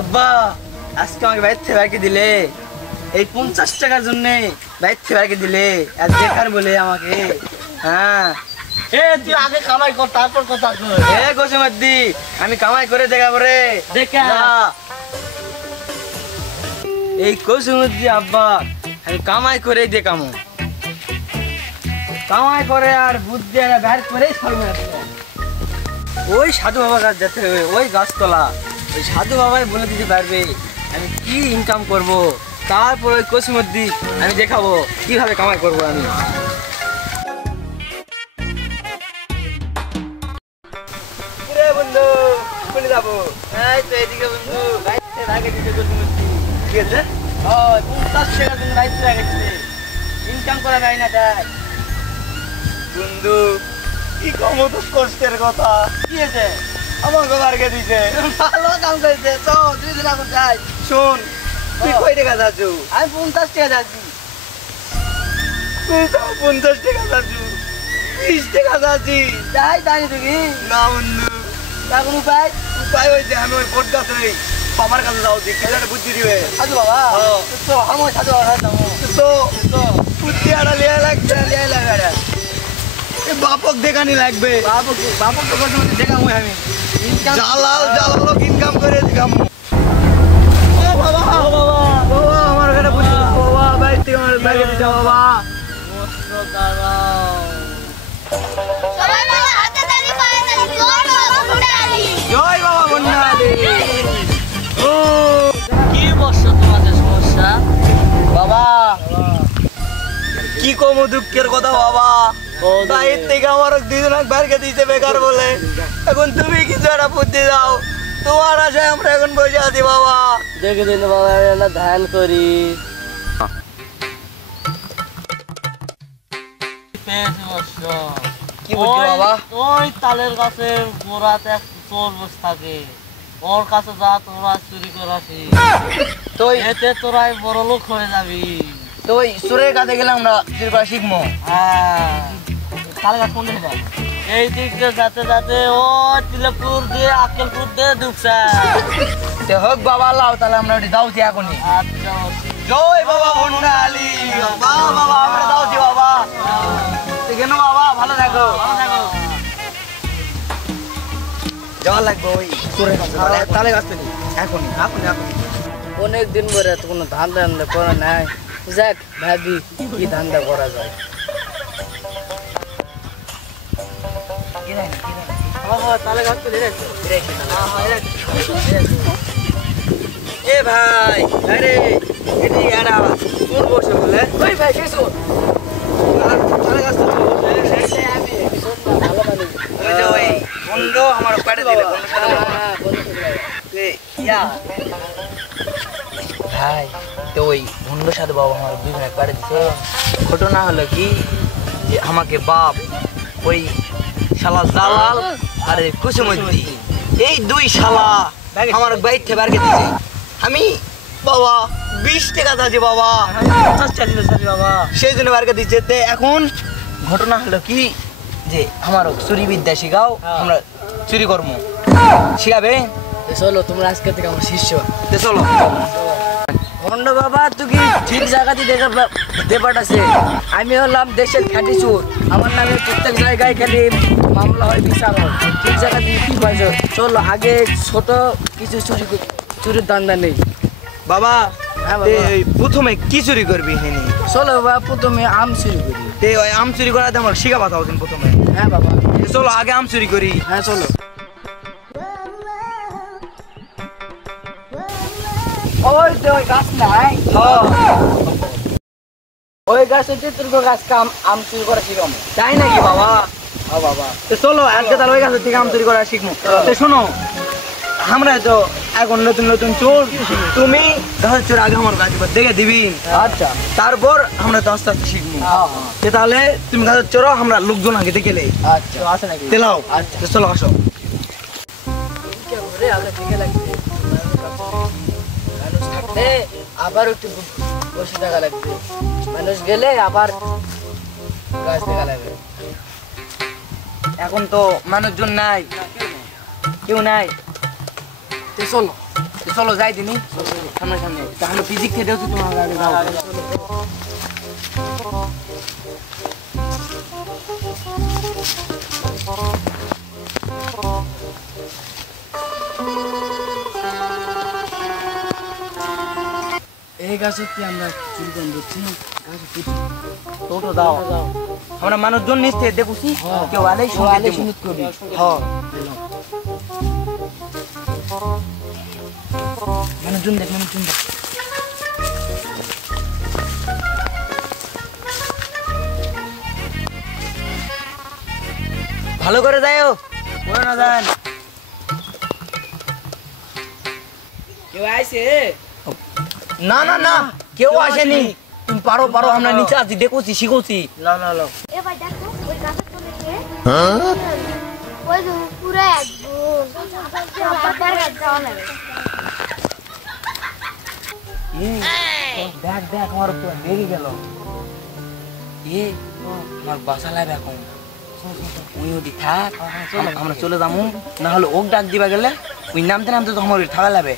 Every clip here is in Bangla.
আব্বা আজকে আমাকে বাইর থেকে বাইকে দিলে এই 50 টাকার জন্য বাইর থেকে বাইকে দিলে আর বেকার বলে আমাকে। হ্যাঁ তুই আগে কামাই কর তারপর কথা কর। গোসমাদ্দি আমি কামাই করে দেখাবো রে। দেখা এই গোসমাদ্দি আব্বা আমি কামাই করে দেখামো। কামাই করে আর বুদ্ধি আর বের করে ছাড়বো। ওই সাধু বাবার কাছে যেতে হবে, ওই গাছতলা ওই সাধু বাবাই বলে দিতে পারবে আমি কি ইনকাম করব। তারপর ওই গোসমাদ্দি আমি দেখাবো কিভাবে কামাই করব আমি। বন্ধু কোনে যাবো? এই তো এদিকে বন্ধু বাইতে লাগে দিতে গোসমাদ্দি। ঠিক আছে 50 টাকা তুমি বাইতে লাগাইছিলে ইনকাম করা যায় না তাই। বন্ধু কি কম তো কষ্টের কথা। কি আছে? আমার বাবারকে দিছে। ভালো কাম করেছে তো 2 দিন আগে যাই। শোন তুই কয় টাকা যাচ্ছু? আমি 50 টাকা যাচ্ছি। তুই তো 50 টাকা যাচ্ছু, 30 টাকা যাচ্ছি। যাই জানি তুমি না বন্ধু কোন উপায়? উপায় হয়েছে আমি ওই কোট গাছ নেই বাবার কাছে যাও দি কি জানে বুদ্ধি দিবে। সাধু বাবা তো আমি সাধু বাবা যাবো তো বুদ্ধি আড়া লিয়া লাগবে বাপক দেখানি লাগবে। বাবু তো গোসমাদ্দি দেখাবো আমি ইনকাম। জালাল ইনকাম করে দেখাম। ও বাবা বাবা আমার কাছে বুদ্ধি বাবা বাইর থেকে আমার ব্যাগে দিতে বাবা। সবাই বাবা হাতে তালি পায়ে তালি জয় বাবা মুন্ডালি। জয় বাবা মুন্ডালি। ও কি বর্ষ তোমাদের সমস্যা? বাবা কি কম দুঃখের কথা বাবা। বাইর থেকে আমার 2 জন বাইরকে দিতে বেকার বলে এখন তুমি কিছু একটা বুদ্ধি দাও। তোমার আশায় আমরা এখন বসে আছি বাবা। দেখে দিন বাবা আমরা ধ্যান করি। কি বুদ্ধি বাবা? ওই তালের গাছের গোড়াতে চোর বসে থাকে, ওর কাছে যা তোরা চুরি করাসি, তুই এতে তোরাই বড় লোক হয়ে যাবি। তুই সুরের কাছে গেলে আমরা চুরি করা শিখবো। হ্যাঁ তালের গাছ কোন দিকে? এই দিক দিয়ে যাতে যাতে ও তিলেপুর দিয়ে আক্কেলপুর দিয়ে ঢুকছে। তে হোক বাবা লাও তাহলে আমরা ওটি যাচ্ছি এখনই। আচ্ছা জয় বাবা মুন্ডালি। বাবা বাবা আমরা যাচ্ছি বাবা। কেন বাবা ভালো থাকো। ভালো থাকো। যাওয়া লাগবে ওই সুরের কাছে তালে গাছ থেকে এখনই। অনেক দিন ধরে তো কোনো ধান্দা ধান্দা করা নাই, যাক ভাবি কি ধান্দা করা যায়। তালে গাছ তো এ ভাই আরে এটি এরা সুর বসে বলে ওই ভাই কে সুর তালে গাছ থেকে বসে আমি ভালো ভালো ওই যে ওই বন্ধু আমার পেটে দিলে বন্ধু সাথে ভাই তো ওই বন্ধু সাথে বাবা আমার 2 জনের পেটে দিছে। ঘটনা হলো কি যে আমাকে বাপ ওই শালা জালাল আর কুসুমদ্দি এই 2 শালা আমার বাইর থেকে বের করে দিয়েছে। আমি বাবা 20 টাকা যাচ্ছে বাবা। বাবা সেই জন্য বের করে দিচ্ছে। তে এখন ঘটনা হলো কি যে আমার চুরি বিদ্যা শিখাও, আমরা চুরি করবো শিখাবে। চলো তোমরা আজকে থেকে আমার শিষ্য। তে চলো ভণ্ড বাবা তুই কি ঠিক জায়গাতে দেপাট আছে। আমি হলাম দেশের খ্যাটি চোর, আমার নামে প্রত্যেক জায়গায় খালি মামলা হয় বিচার হয়, ঠিক জায়গাতে কি পাইছো। চলো আগে ছোট কিছু চুরির ধান্দা নেই বাবা হ্যাঁ বাবা। এই প্রথমে কি চুরি করবি হেনি? চলো বাবা প্রথমে আম চুরি করি। তে ওই আম চুরি করাতে আমার শিখা পাতা হতেন প্রথমে। হ্যাঁ বাবা চলো আগে আম চুরি করি। হ্যাঁ চলো। ওই যে ওই গাছ নাই, ওই গাছ হচ্ছে তোর গাছ কাম আম চুরি করা শিখাম। তাই নাকি বাবা? হ্যাঁ বাবা। তো চলো আজকে তাহলে ওই গাছের থেকে আম চুরি করা শিখবো। তো শোনো আমরা তো এখন নতুন নতুন চোর, তুমি গাছের চোর আগে আমার গাছ দেখে দিবি, আচ্ছা তারপর আমরা তো আস্তে আস্তে শিখবো। হ্যাঁ তো তাহলে তুমি গাছের চোরো, আমরা লোকজন আগে দেখে লে আচ্ছা আছে নাকি? তেলাও। আচ্ছা তো চলো আসো। মানুষ থাকলে আবার একটু বসে থাকা লাগবে, মানুষ গেলে আবার গাছ দেখা লাগবে। এখন তো মানুষজন নাই, কেউ নাই। তো চলো চলো যাই দিনি সামনে সামনে তাহলে ফিজিক থেকে দেখছি তোমার আগে যাও এই গাছে কি আমরা চুরি করে দিচ্ছি টোটো দাও আমরা মানুষজন নিচ্ছে দেখুছি কেউ আলেই শুনতে শুনিত করি হ্যাঁ মানুষজন দেখ মানুষজন দেখ ভালো করে যাও পড়ে না যান কেউ আইছে না না না কেউ আসেনি তুমি পারো পারো আমরা নিচে আছি দেখছি শিখছি লাও লাও লাও এবার দেখো ওই গাছের তলে কে ওই যে পুরো একদম আবার গাছ যাওয়া লাগে দেখ দেখ আমার পুরো বেরিয়ে গেল আমার বাসা লাগবে এখন ওই ওদি থাক আমরা চলে যাবো না হলে ওক ডাক দিবা গেলে ওই নামতে নামতে তো আমার থাকা লাগবে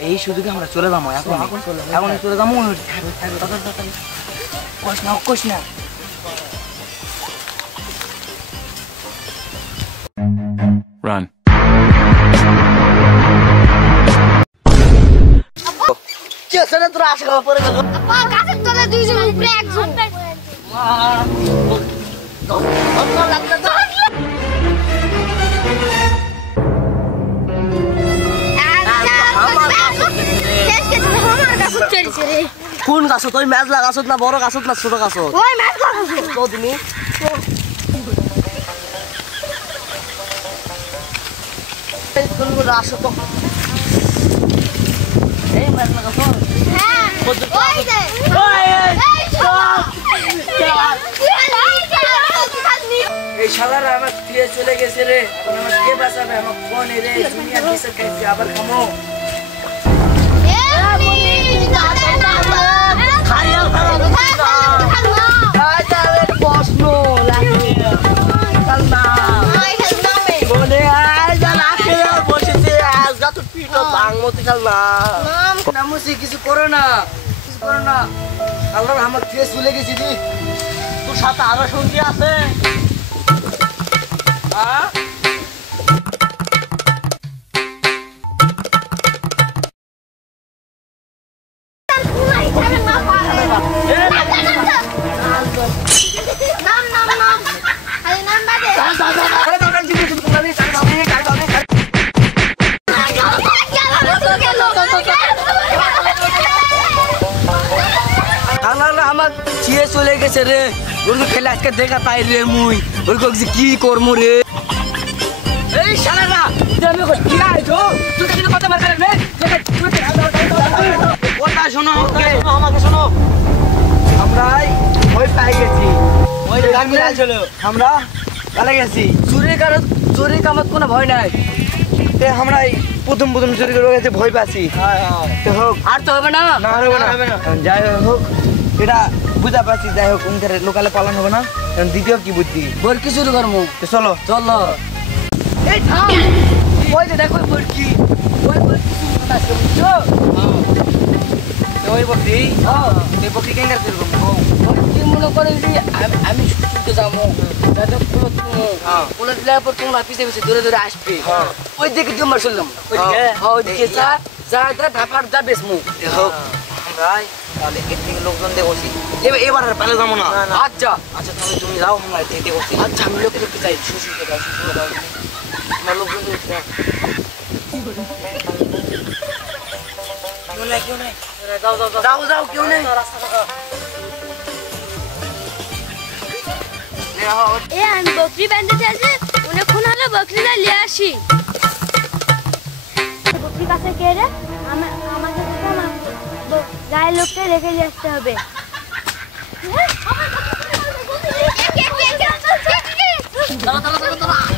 এই সুযোগে আমরা চলে যাবো এখন এখন চলে যাবো কোশ না কোশ না Run. কি আছে না তোরা আসে খাওয়া পরে গেল আপা গাছের তলে দুইজন উপরে একজন কোন গাছ তুই মেজলা গাছত না বড় গাছত না ছোট গাছত ওই মাছ লাগাছে তো দিনি কোন কোন আসো তো এই মেজলা গাছ হ্যাঁ ওই যে এই শালারা আমার ফিরে চলে গেছে রে এখন আমার কে বাঁচাবে আমার কোন রে দুনিয়া কিসে খাইছে আবার খামো প্রশ্ন বলে বসেছে আজগা তো পিঠ ভাঙমতি খাল না মুসি কিছু করো না কিছু করো না আল্লাহ আমার ফিরে চলে গেছি দি তোর সাথে আরো সঙ্গী আছে হ্যাঁ আমার ছিঁড়ে চলে গেছে রে ওরকম খেলে আজকে দেখা পাই রে মুই ওরকম কি করবো রে এই শালারা কি আইছো তুই কিন্তু কথা মার রে কথা শোনো আমাকে শোনো আমরা ওই পাই গেছি ওই ছিল আমরা পালে গেছি চুরি কামত কোনো ভয় নাই আমরা প্রথম প্রথম চুরি করে গেছে ভয় পাচ্ছি তো হোক আর তো হবে না না হবে না যাই হোক এটা বুঝা পাচ্ছি যাই হোক উনকার লোকালে পালন হবে না দ্বিতীয় কি বুদ্ধি বরকি চুরি করবো তো চলো চলো এই থাম ওই যে দেখো বরকি ওই বরকি চুরি করতে আসছে বুঝছো ওই বকরি এই বকরি কেন করবো বরকি মনে করে যে আমি ছুটতে যাবো দাদা পুরো তুমি পুরো দিলে পর তোমরা পিছে পিছে দূরে দূরে আসবে ওই দিকে তোমার শুনলাম ওইদিকে যা যা ধাপার যা বেসমু হোক ভাই তাহলে এর থেকে লোকজন দেখছি এবার আর পালে যাবো না আচ্ছা আচ্ছা তাহলে তুমি যাও আমরা দেখছি আচ্ছা আমি লোকে দেখতে চাই সুশুকে দাও আমরা লোকজন দেখছি কেউ নেই যাও কেউ নেই এ আমি বকরি বাঁধতে আছে অনেকক্ষণ হলো বকরিটা নিয়ে আসি বকরি কাছে কে রে আমাকে গায়ের লোকটা রেখে নিয়ে আসতে হবে দাঁড়া